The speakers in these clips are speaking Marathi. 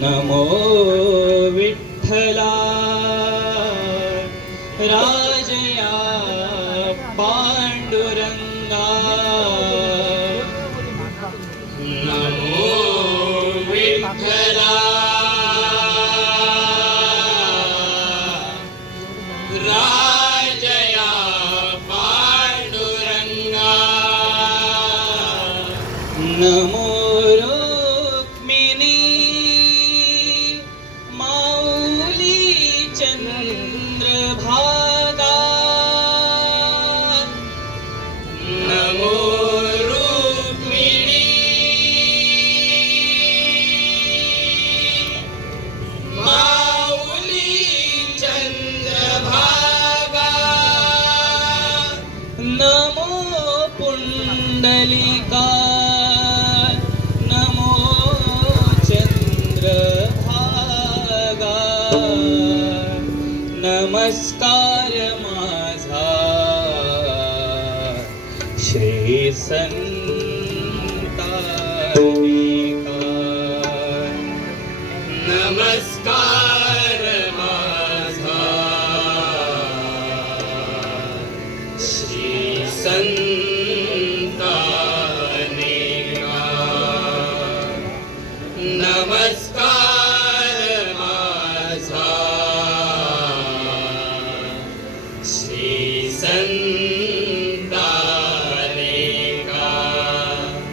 नमो विठ्ठला राजया पांडुरंगा। नमो विठ्ठला राजया पांडुरंगा। नमो चंद्रभागा। नमो रुक्मिणी माऊली चंद्रभागा। नमो पुंडलिका नमो चंद्रभागा। नमस्कार माझा श्री संतानिका। नमस्कार माझा श्री संतानिका। नमस्कार माझा श्री संतानिका।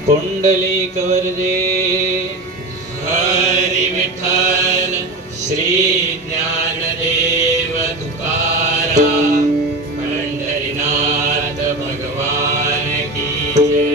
पुंडलिक वरदे हरी विठ्ठल श्री ज्ञानदेव तुकाराम पंढरीनाथ भगवान की जय।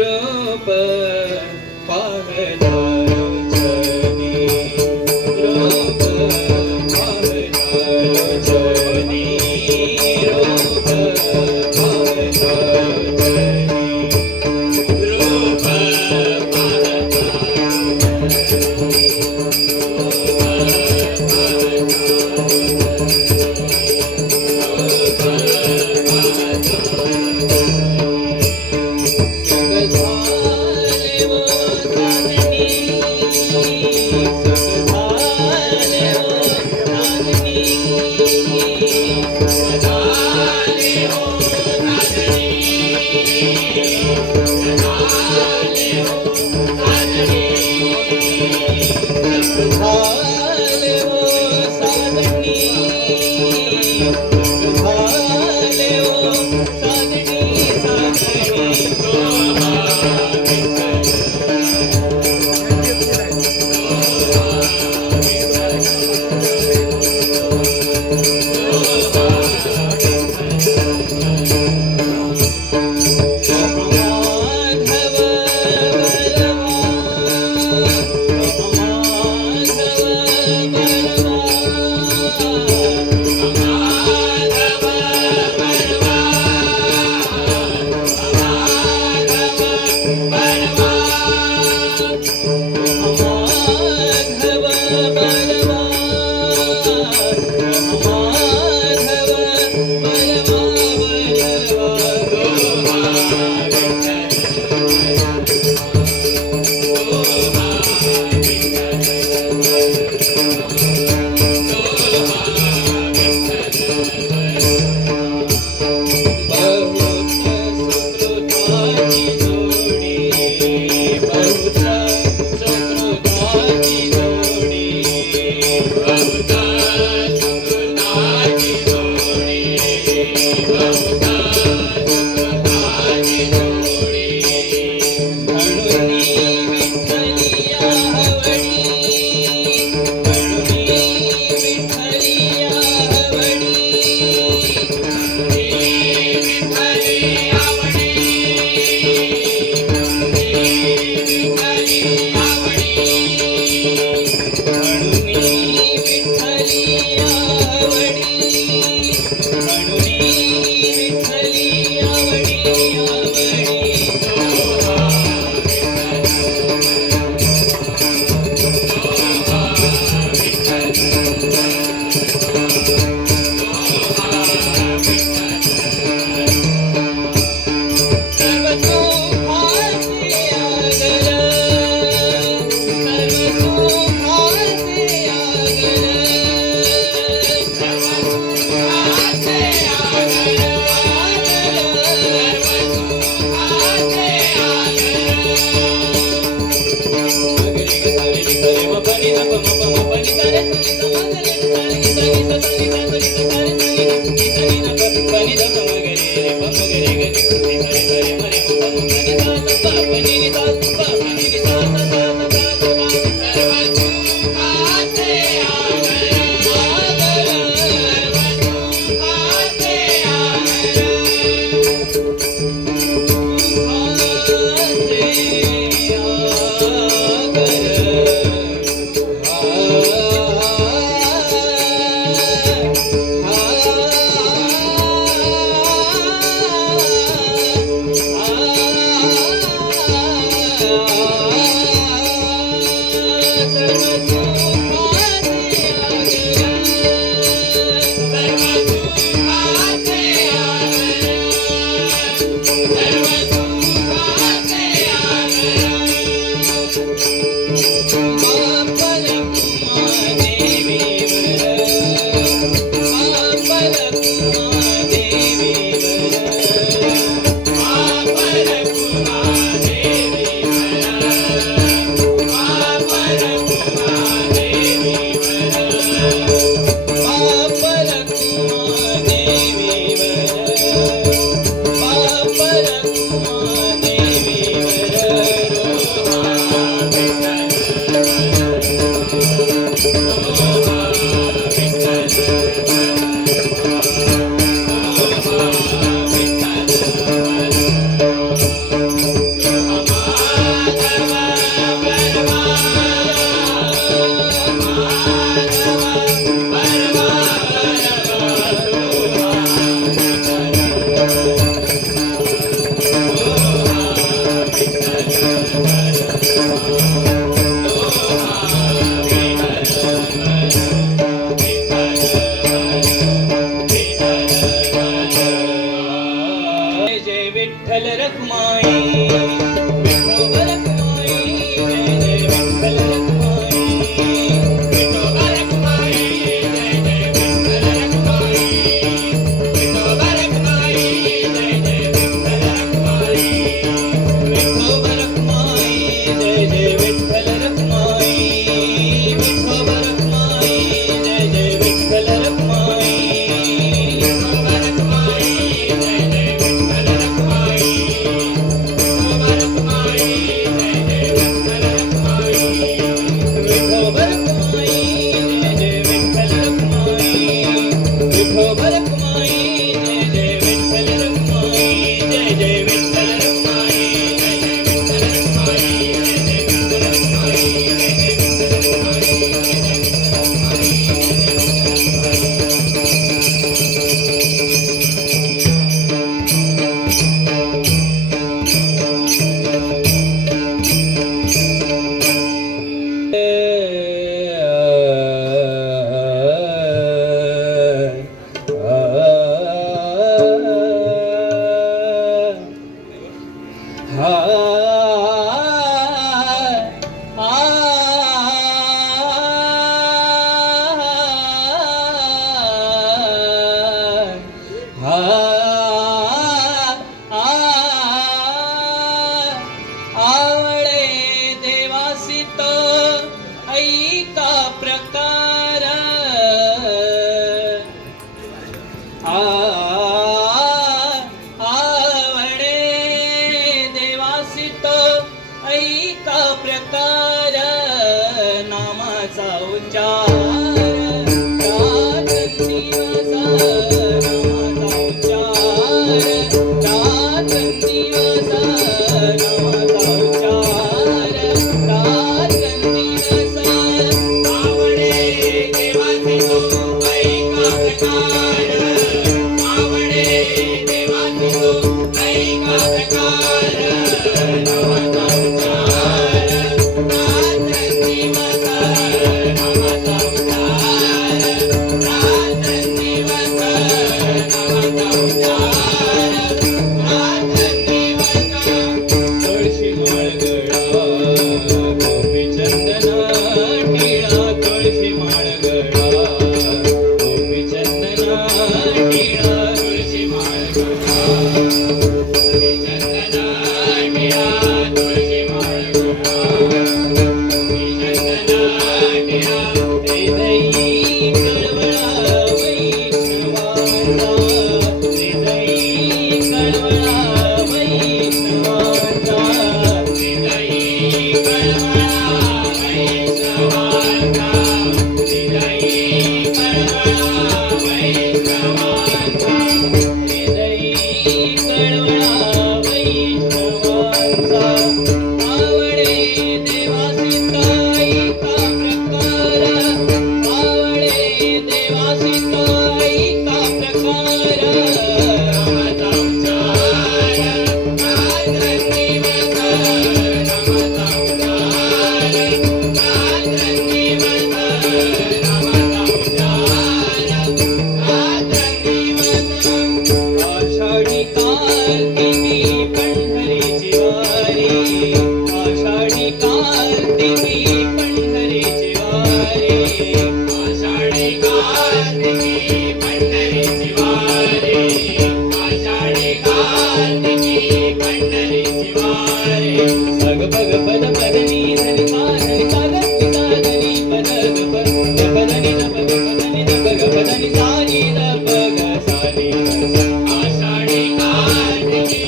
रूप पाहता जनी रूप पाहता जनी रूप पाहता जनी रूप विठ्ठल रखुमाई विठोबा रखुमाई जय जय विठ्ठल रखुमाई विठोबा रखुमाई जय जय विठ्ठल रखुमाई विठोबा रखुमाई जय जय विठ्ठल रखुमाई विठोबा रखुमाई जय जय विठ्ठल रखुमाई विठोबा रखुमाई जय जय विठ्ठल रखुमाई विठोबा रखुमाई जय जय विठ्ठल रखुमाई विठोबा रखुमाई जय जय विठ्ठल रखुमाई विठोबा रखुमाई जय जय विठ्ठल रखुमाई विठोबा रखुमाई जय जय विठ्ठल रखुमाई जय जय विठ्ठल रखुमाई जय जय विठ्ठल रखुमाई जय जय विठ्ठल रखुमाई जय जय विठ्ठल रखुमाई आवडे देवासी तो ऐका प्रकार आवडे देवासी तो ऐका प्रकार नामाचा उच्चार रात्रंदिवसा नामाचा उच्चार रात्रंदिवसा नामाचा उच्चार रात्रंदिवसा आवडे देवाचे तो ऐका प्रकार आवडे देवाचे तो ऐका प्रकार नामाचा उच्चार रात्रंदिवसा आवडे देवासी ताई का प्रकार आवडे देवासी ताई का प्रकार आषाढी कार्तिकी पंढरीची वारी आषाढी कार्तिकी पंढरीची वारी आषाढी कार्तिकी पंढरीची वारी आषाढी कार्तिकी पंढरीची वारी सग पग पद पद नी धनि सा धनि सा गति सा धनि पद ग पद नि ध पग पद नि ध पग पद नि सा नि ध पग सा नि ध सा. आषाढी कार्तिकी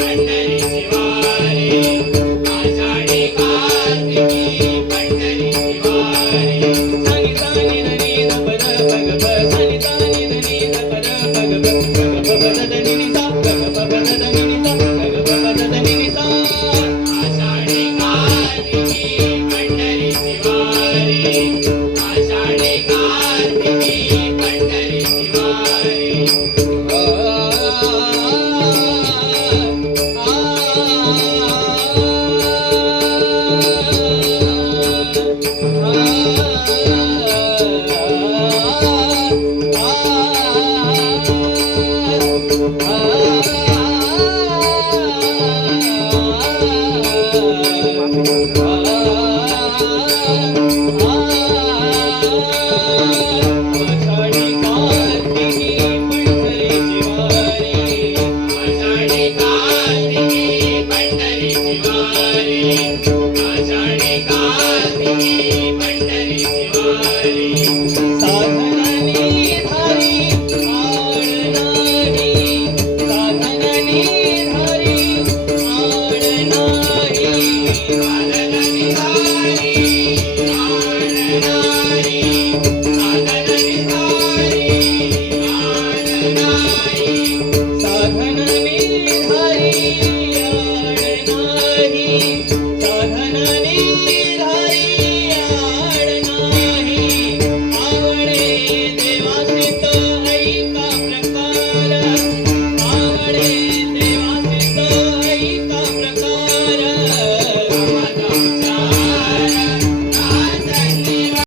पंढरीची वारी आषाढी कार्तिकी पंढरीची वारी सानी सानी धनी ध पद पग प सानी सानी धनी ध पद पग प पग प पद धनी नि सा पग प पद धनी नि सा पग प पद धनी नि सा. आषाढी कार्तिकी पंढरीची वारी आषाढी कार्तिकी पंढरीची वारी आषाढी कार्तिकी पंढरीची वारी आषाढी कार्तिकी पंढरीची वारी आषाढी कार्तिकी पंढरीची वारी साधनानी धारी आडनारी साधनानी धारी आडनारी साधनानी धारी